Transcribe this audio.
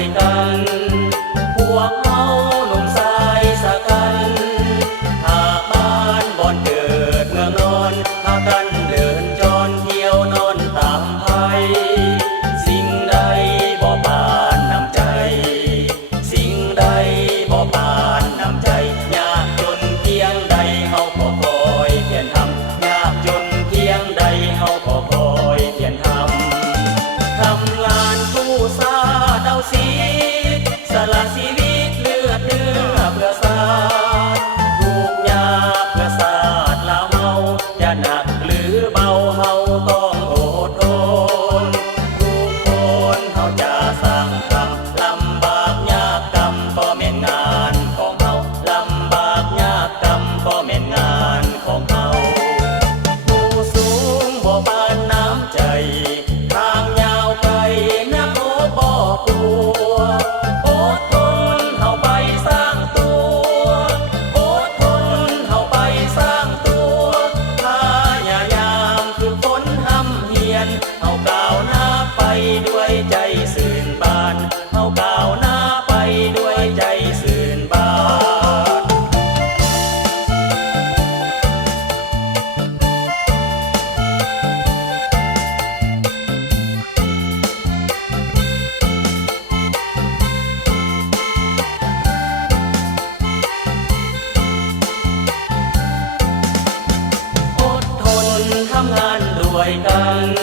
วยกันพวกเฮาหนุ่มสายสะกันหากบ้านบ่อนเกิดเมืองนอนพากันเดินจรเที่ยวนอนตามไผสิ่งใดบ่ปานน้ำใจสิ่งใดบ่ปานน้ำใจยากจนเพียงใดเฮาก็คอยเพียรทำยากจนเพียงใดเฮาก็คอยเพียรทำงานผู้สาดเอาสีสละชีวิตเลือดเนื้อเพื่อศาสตร์ทุกยากเพื่อศาสตร์ลาวเฮาจะหนักหรือเบาเฮาต้องอดทนทุกคนเฮาจะสร้างคำลำบากยากกรรมบ่แม่นงานของเฮาลำบากยากกรรมบ่แม่นงานของเฮาผู้สูงบ่ปานน้ำใจทางยาวไกลนักโอ้บ่กลัวอดทนเฮาไปสร้างตัวอดทนเฮาไปสร้างตัวพยายามฝึกฝนห้ำเฮียนเฮาก้าวหน้าไปด้วยใจสื่นบานเฮาก้าวหน้าไปด้วยใจสื่นบาน อดทนทำงานด้วยกัน